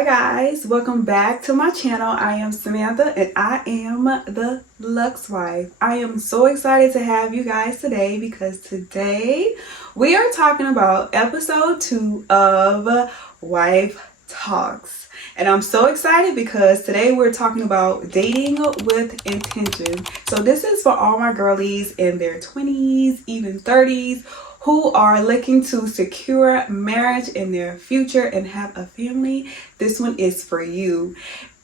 Hi guys, welcome back to my channel. I am Samantha and I am the Luxe wife. I am so excited to have you guys today because today we are talking about episode 2 of Wife Talks. And I'm so excited because today we're talking about dating with intention. So this is for all my girlies in their 20s, even 30s, who are looking to secure marriage in their future and have a family. This one is for you.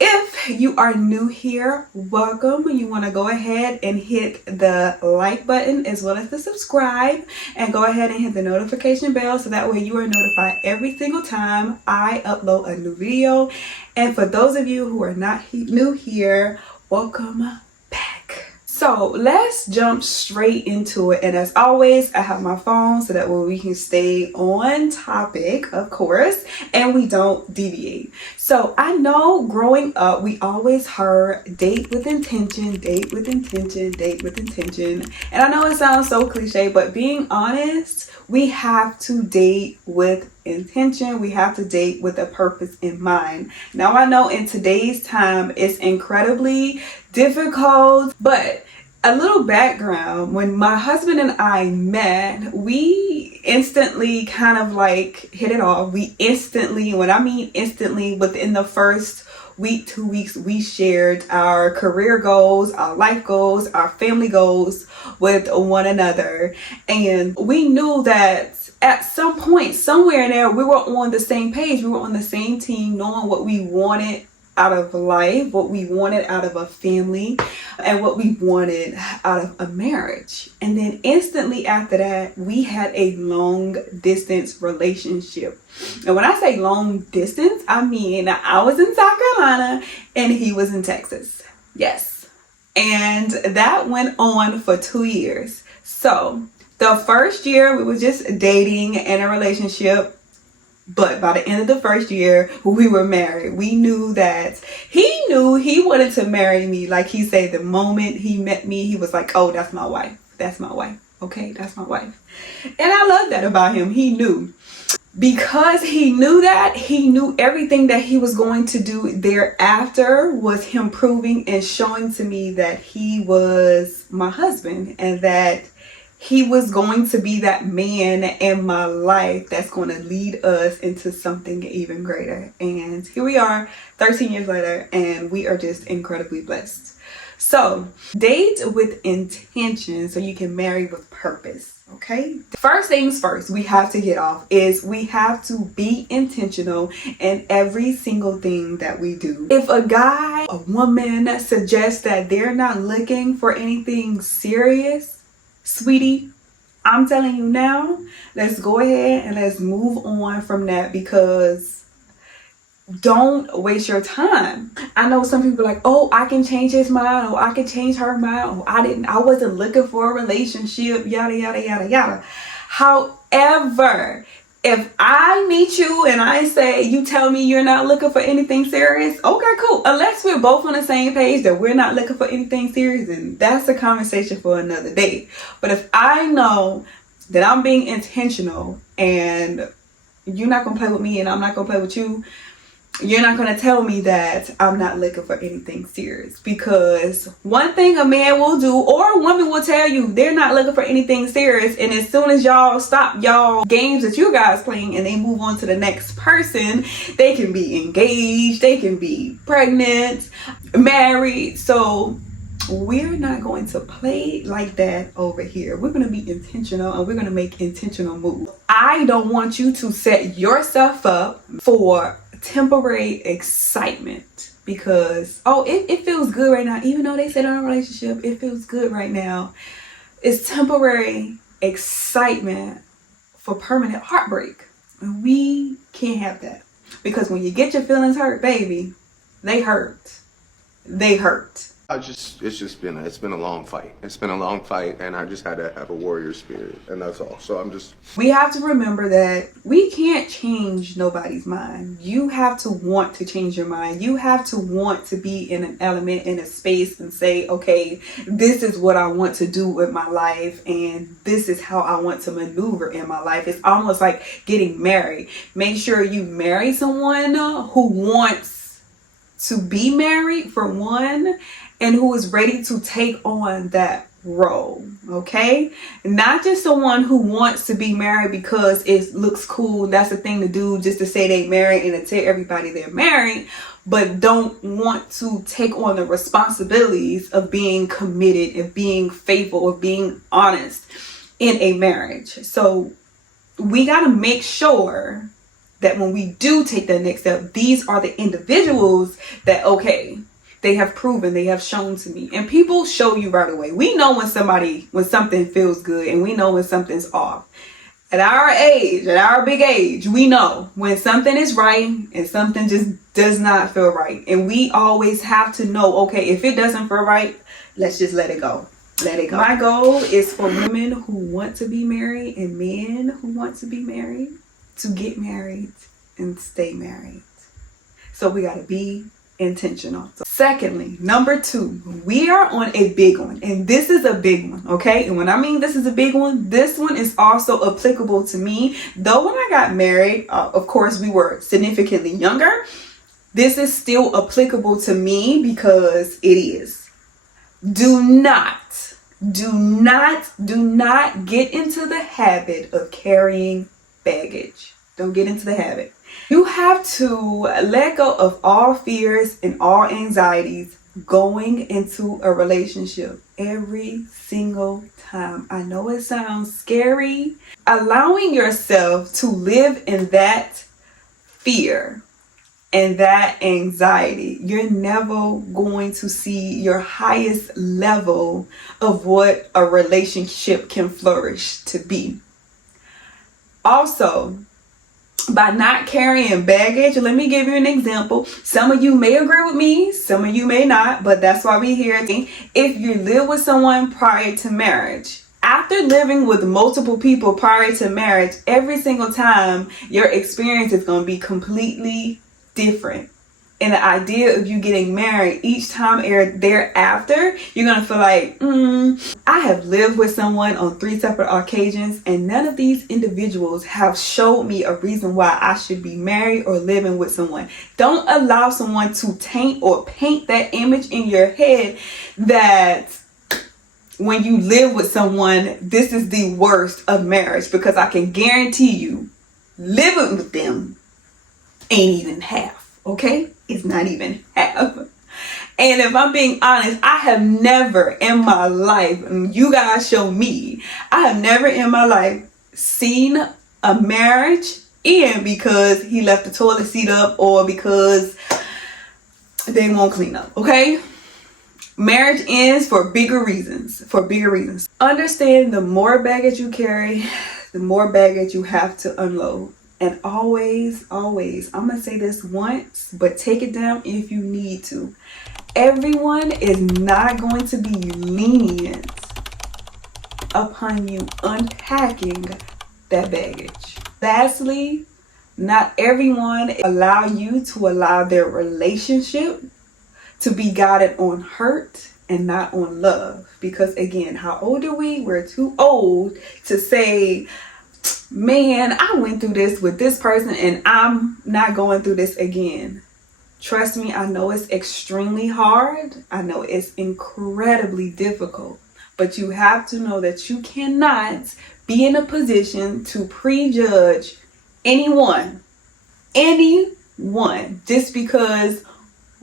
If you are new here, welcome. You want to go ahead and hit the like button as well as the subscribe, and go ahead and hit the notification bell so that way you are notified every single time I upload a new video. And for those of you who are not new here, welcome back. So let's jump straight into it. And as always, I have my phone so that way we can stay on topic, of course, and we don't deviate. So I know growing up, we always heard date with intention, date with intention, date with intention. And I know it sounds so cliche, but being honest, we have to date with intention. We have to date with a purpose in mind. Now I know in today's time, it's incredibly difficult, but a little background: when my husband and I met, we instantly kind of like hit it off. We instantly, when I mean instantly, within the first week, 2 weeks, we shared our career goals, our life goals, our family goals with one another. And we knew that at some point, somewhere in there, we were on the same page. We were on the same team, knowing what we wanted out of life, what we wanted out of a family, and what we wanted out of a marriage. And then instantly after that, we had a long distance relationship. And when I say long distance, I mean I was in South Carolina and he was in Texas. Yes. And that went on for 2 years. So the first year we were just dating in a relationship. But by the end of the first year, we were married. We knew that he knew he wanted to marry me. Like he said, the moment he met me, he was like, oh, that's my wife. That's my wife. Okay, that's my wife. And I love that about him. He knew. Because he knew that, he knew everything that he was going to do thereafter was him proving and showing to me that he was my husband and that he was going to be that man in my life that's going to lead us into something even greater. And here we are 13 years later, and we are just incredibly blessed. So date with intention so you can marry with purpose. Okay, first things first, we have to get off is we have to be intentional in every single thing that we do. If a guy, a woman suggests that they're not looking for anything serious, sweetie, I'm telling you now, let's go ahead and let's move on from that, because don't waste your time. I know some people are like, oh, I can change his mind, or I can change her mind, or I wasn't looking for a relationship, yada, yada, yada, yada. However, if I meet you and I say, you tell me you're not looking for anything serious, okay, cool. Unless we're both on the same page that we're not looking for anything serious, and that's a conversation for another day. But if I know that I'm being intentional and you're not going to play with me and I'm not going to play with you, you're not going to tell me that I'm not looking for anything serious. Because one thing a man will do, or a woman will tell you, they're not looking for anything serious. And as soon as y'all stop y'all games that you guys playing and they move on to the next person, they can be engaged, they can be pregnant, married. So we're not going to play like that over here. We're going to be intentional and we're going to make intentional moves. I don't want you to set yourself up for temporary excitement because, oh, it feels good right now. Even though they said in a relationship, it feels good right now. It's temporary excitement for permanent heartbreak. And we can't have that, because when you get your feelings hurt, baby, they hurt. They hurt. It's been a long fight. It's been a long fight, and I just had to have a warrior spirit, and that's all. So we have to remember that we can't change nobody's mind. You have to want to change your mind. You have to want to be in an element, in a space, and say, okay, this is what I want to do with my life, and this is how I want to maneuver in my life. It's almost like getting married. Make sure you marry someone who wants to be married, for one, and who is ready to take on that role. Okay, not just someone who wants to be married because it looks cool, that's the thing to do, just to say they married and to tell everybody they're married, but don't want to take on the responsibilities of being committed and being faithful, of being honest in a marriage. So we got to make sure that when we do take that next step, these are the individuals that, okay, they have proven, they have shown to me. And people show you right away. We know when something feels good, and we know when something's off. At our age, at our big age, we know when something is right and something just does not feel right. And we always have to know, okay, if it doesn't feel right, let's just let it go. Let it go. My goal is for women who want to be married and men who want to be married to get married and stay married. So we got to be intentional. So secondly, number 2, we are on a big one, and this is a big one, okay? And when I mean this is a big one, this one is also applicable to me. Though when I got married, of course, we were significantly younger. This is still applicable to me because it is. Do not get into the habit of carrying baggage. Don't get into the habit. You have to let go of all fears and all anxieties going into a relationship every single time. I know it sounds scary. Allowing yourself to live in that fear and that anxiety, you're never going to see your highest level of what a relationship can flourish to be. Also, by not carrying baggage, let me give you an example. Some of you may agree with me, some of you may not, but that's why we're here. If you live with someone prior to marriage, after living with multiple people prior to marriage, every single time your experience is going to be completely different. And the idea of you getting married, each time thereafter, you're going to feel like, I have lived with someone on 3 separate occasions, and none of these individuals have showed me a reason why I should be married or living with someone. Don't allow someone to taint or paint that image in your head that when you live with someone, this is the worst of marriage, because I can guarantee you, living with them ain't even half, okay? It's not even half. And if I'm being honest, I have never in my life, and you guys show me, I have never in my life seen a marriage end because he left the toilet seat up or because they won't clean up, okay? Marriage ends for bigger reasons, Understand, the more baggage you carry, the more baggage you have to unload. And always, I'm going to say this once, but take it down if you need to. Everyone is not going to be lenient upon you unpacking that baggage. Lastly, not everyone allow you to allow their relationship to be guided on hurt and not on love. Because again, how old are we? We're too old to say, man, I went through this with this person and I'm not going through this again. Trust me, I know it's extremely hard. I know it's incredibly difficult. But you have to know that you cannot be in a position to prejudge anyone, just because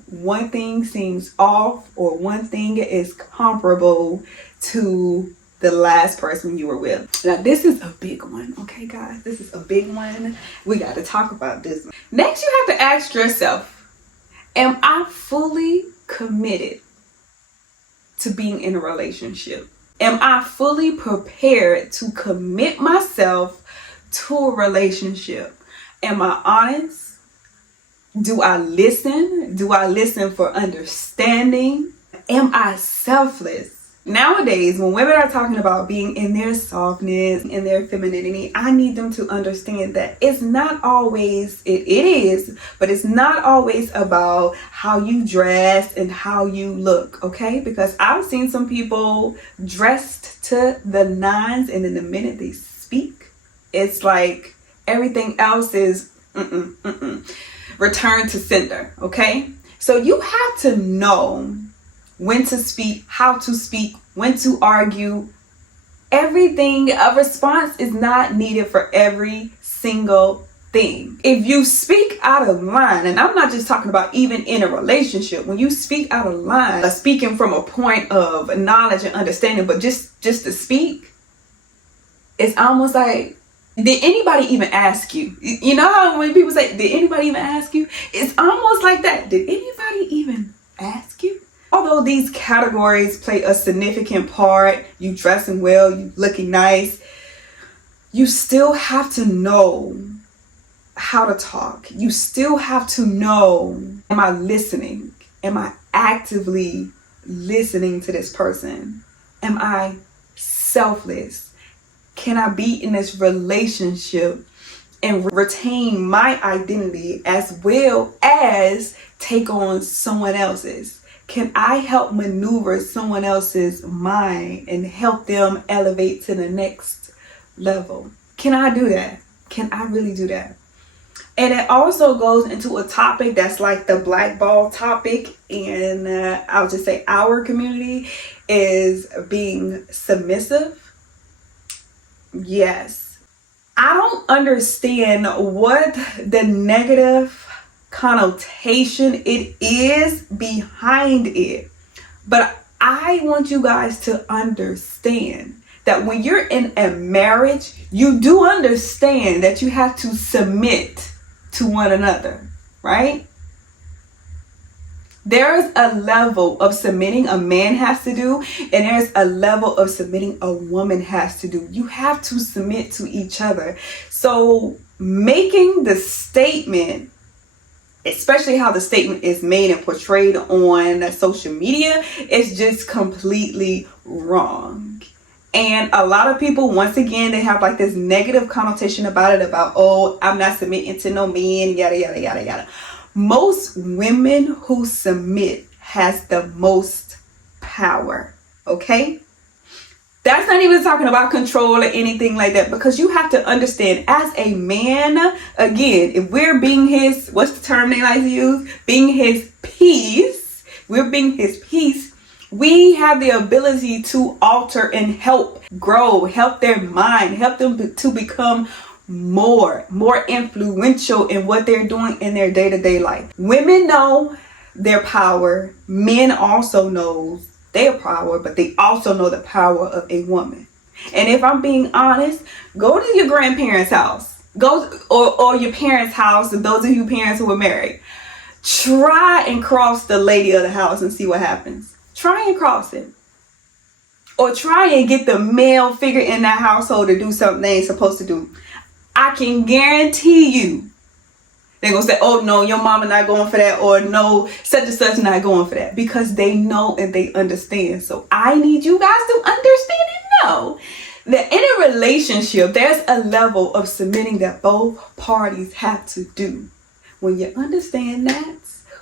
one thing seems off or one thing is comparable to the last person you were with. Now, this is a big one, okay, guys? This is a big one. We got to talk about this. Next, you have to ask yourself, am I fully committed to being in a relationship? Am I fully prepared to commit myself to a relationship? Am I honest? Do I listen? Do I listen for understanding? Am I selfless? Nowadays, when women are talking about being in their softness, in their femininity, I need them to understand that it's not always, it is, but it's not always about how you dress and how you look, okay? Because I've seen some people dressed to the nines, and then the minute they speak, it's like everything else is return to sender, okay? So you have to know when to speak, how to speak, when to argue. Everything, a response is not needed for every single thing. If you speak out of line, and I'm not just talking about even in a relationship, when you speak out of line, speaking from a point of knowledge and understanding, but just to speak, it's almost like, did anybody even ask you? You know how when people say, did anybody even ask you? It's almost like that. Did anybody even ask you? Although these categories play a significant part, you dressing well, you looking nice, you still have to know how to talk. You still have to know, am I listening? Am I actively listening to this person? Am I selfless? Can I be in this relationship and retain my identity as well as take on someone else's? Can I help maneuver someone else's mind and help them elevate to the next level? Can I do that? Can I really do that? And it also goes into a topic that's like the blackball topic in, I'll just say our community, is being submissive. Yes. I don't understand what the negative connotation it is behind it, but I want you guys to understand that when you're in a marriage, you do understand that you have to submit to one another, right? There's a level of submitting a man has to do, and there's a level of submitting a woman has to do. You have to submit to each other. So making the statement, especially how the statement is made and portrayed on social media, is just completely wrong. And a lot of people, once again, they have like this negative connotation about it, about, oh, I'm not submitting to no man, yada, yada, yada, yada. Most women who submit has the most power, okay? That's not even talking about control or anything like that, because you have to understand, as a man, again, if we're being his, what's the term they like to use? Being his piece, we're being his piece, we have the ability to alter and help grow, help their mind, help them to become more influential in what they're doing in their day-to-day life. Women know their power. Men also know their power, but they also know the power of a woman. And if I'm being honest, go to your grandparents' house, or your parents' house, and those of you parents who are married, try and cross the lady of the house and see what happens. Try and cross it. Or try and get the male figure in that household to do something they ain't supposed to do. I can guarantee you they're going to say, oh no, your mama not going for that, or no, such and such not going for that, because they know and they understand. So I need you guys to understand and know that in a relationship, there's a level of submitting that both parties have to do. When you understand that,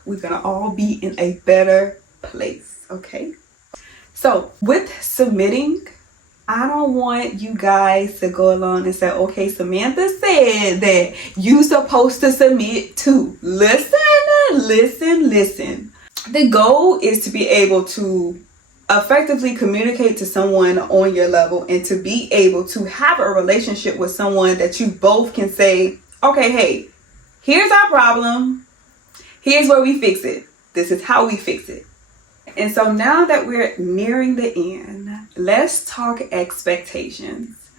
we're going to all be in a better place, okay? So with submitting, I don't want you guys to go along and say, okay, Samantha said that you supposed to submit too. Listen. The goal is to be able to effectively communicate to someone on your level, and to be able to have a relationship with someone that you both can say, okay, hey, here's our problem. Here's where we fix it. This is how we fix it. And so now that we're nearing the end, let's talk expectations.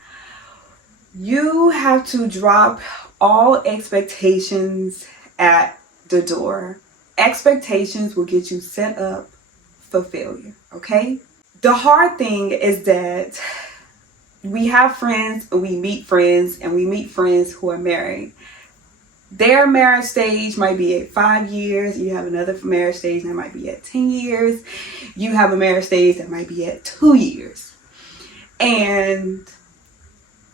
You have to drop all expectations at the door. Expectations will get you set up for failure, okay? The hard thing is that we have friends, we meet friends, and we meet friends who are married. Their marriage stage might be at 5 years. You have another marriage stage that might be at 10 years. You have a marriage stage that might be at 2 years. And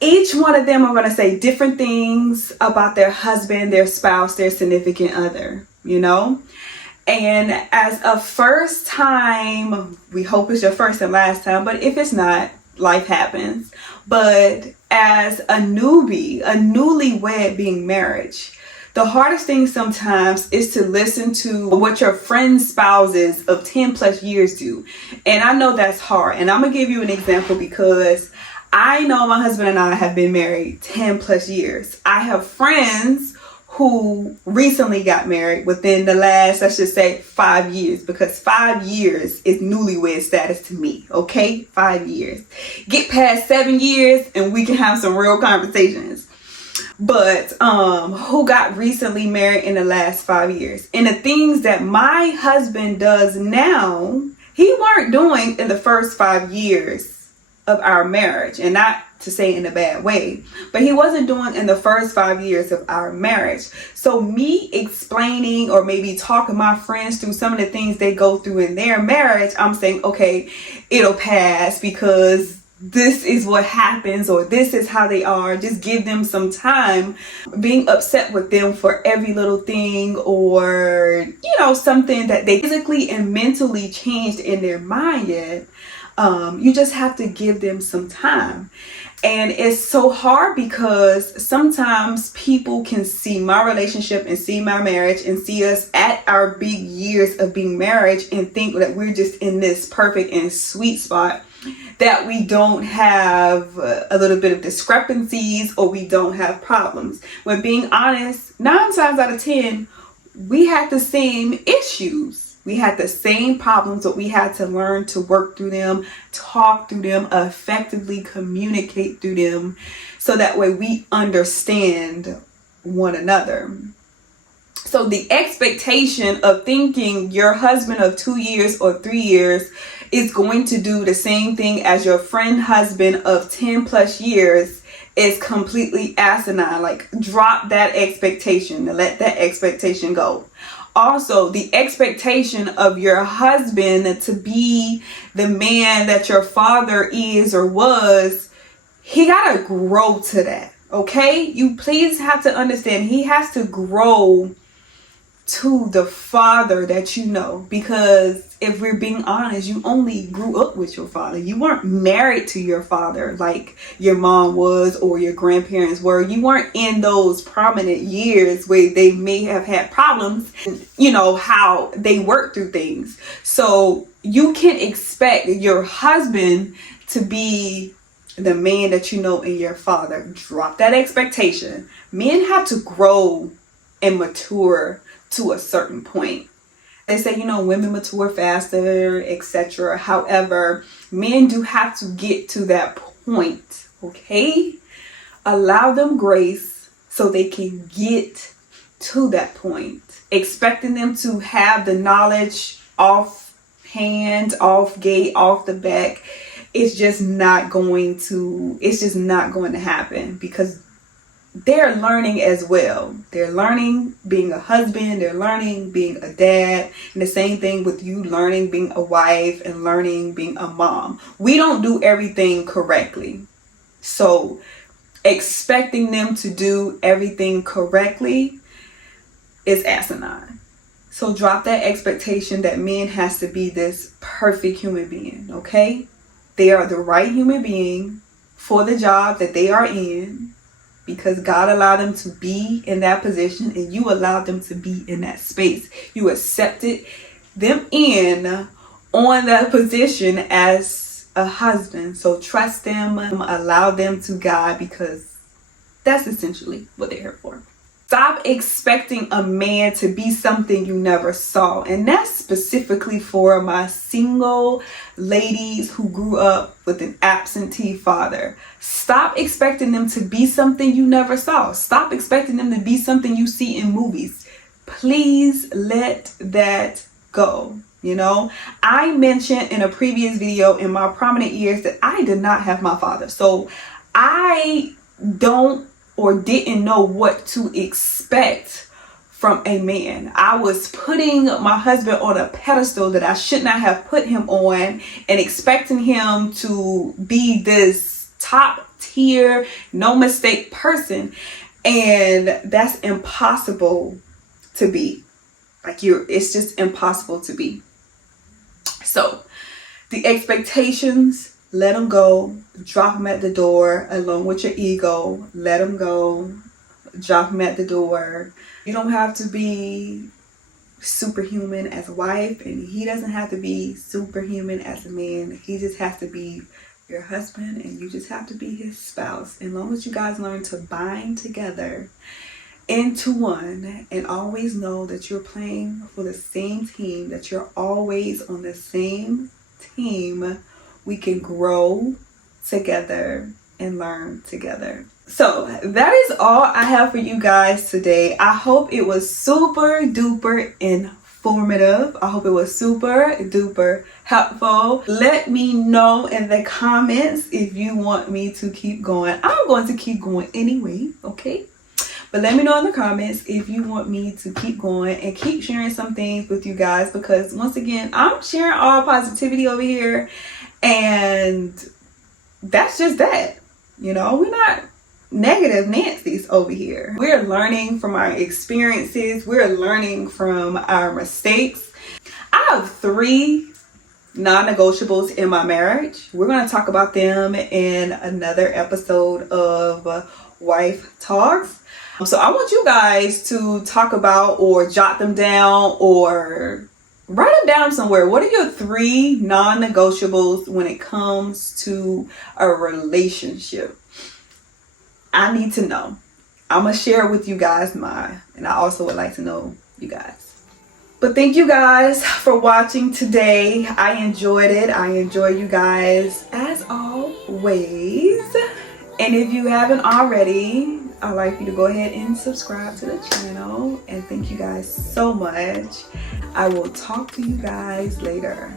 each one of them are going to say different things about their husband, their spouse, their significant other, you know? And as a first time, we hope it's your first and last time, but if it's not, life happens. But as a newbie, a newlywed being married, the hardest thing sometimes is to listen to what your friends' spouses of 10 plus years do. And I know that's hard. And I'm going to give you an example because I know my husband and I have been married 10 plus years. I have friends who recently got married within the last, let's just say 5 years, because 5 years is newlywed status to me. Okay, 5 years. Get past 7 years and we can have some real conversations. But who got recently married in the last 5 years. And the things that my husband does now, he weren't doing in the first 5 years of our marriage. And not to say in a bad way, but he wasn't doing in the first 5 years of our marriage. So me explaining or maybe talking my friends through some of the things they go through in their marriage, I'm saying, okay, it'll pass because this is what happens, or this is how they are. Just give them some time. Being upset with them for every little thing, or something that they physically and mentally changed in their mind yet. You just have to give them some time. And it's so hard because sometimes people can see my relationship and see my marriage and see us at our big years of being married and think that we're just in this perfect and sweet spot, that we don't have a little bit of discrepancies or we don't have problems. When being honest, 9 times out of 10, we had the same issues. We had the same problems, but we had to learn to work through them, talk through them, effectively communicate through them, so that way we understand one another. So the expectation of thinking your husband of 2 years or 3 years is going to do the same thing as your friend husband of 10 plus years is completely asinine. Like, drop that expectation and let that expectation go. Also, the expectation of your husband to be the man that your father is or was, he gotta grow to that, okay? You please have to understand, he has to grow to the father that you know. Because if we're being honest, you only grew up with your father. You weren't married to your father like your mom was or your grandparents were. You weren't in those prominent years where they may have had problems, how they work through things. So you can expect your husband to be the man that you know in your father. Drop that expectation. Men have to grow and mature to a certain point. They say, women mature faster, etc. However, men do have to get to that point, okay? Allow them grace so they can get to that point. Expecting them to have the knowledge off hand, off gate, off the back, it's just not going to happen, because they're learning as well. They're learning being a husband, they're learning being a dad, and the same thing with you learning being a wife and learning being a mom. We don't do everything correctly. So expecting them to do everything correctly is asinine. So drop that expectation that men has to be this perfect human being, okay? They are the right human being for the job that they are in, because God allowed them to be in that position and you allowed them to be in that space. You accepted them in on that position as a husband. So trust them, allow them to guide, because that's essentially what they're here for. Stop expecting a man to be something you never saw. And that's specifically for my single ladies who grew up with an absentee father. Stop expecting them to be something you never saw. Stop expecting them to be something you see in movies. Please let that go. I mentioned in a previous video in my prominent years that I did not have my father. So I don't or didn't know what to expect from a man. I was putting my husband on a pedestal that I should not have put him on, and expecting him to be this top tier, no mistake person. And that's impossible to be. It's just impossible to be. So the expectations, let them go. Drop them at the door along with your ego. Let them go. Drop them at the door. You don't have to be superhuman as a wife, and he doesn't have to be superhuman as a man. He just has to be your husband, and you just have to be his spouse. As long as you guys learn to bind together into one, and always know that you're playing for the same team, that you're always on the same team, we can grow together and learn together. So that is all I have for you guys today. I hope it was super duper informative. I hope it was super duper helpful. Let me know in the comments if you want me to keep going. I'm going to keep going anyway, okay? But let me know in the comments if you want me to keep going and keep sharing some things with you guys, because once again, I'm sharing all positivity over here, and that's just that. You know, we're not negative Nancy's over here. We're learning from our experiences. We're learning from our mistakes. I have 3 non-negotiables in my marriage. We're going to talk about them in another episode of Wife Talks. So I want you guys to talk about, or jot them down, or write them down somewhere. What are your 3 non-negotiables when it comes to a relationship? I need to know. I'm going to share with you guys mine, and I also would like to know you guys. But thank you guys for watching today. I enjoyed it. I enjoy you guys as always. And if you haven't already, I'd like you to go ahead and subscribe to the channel. And thank you guys so much. I will talk to you guys later.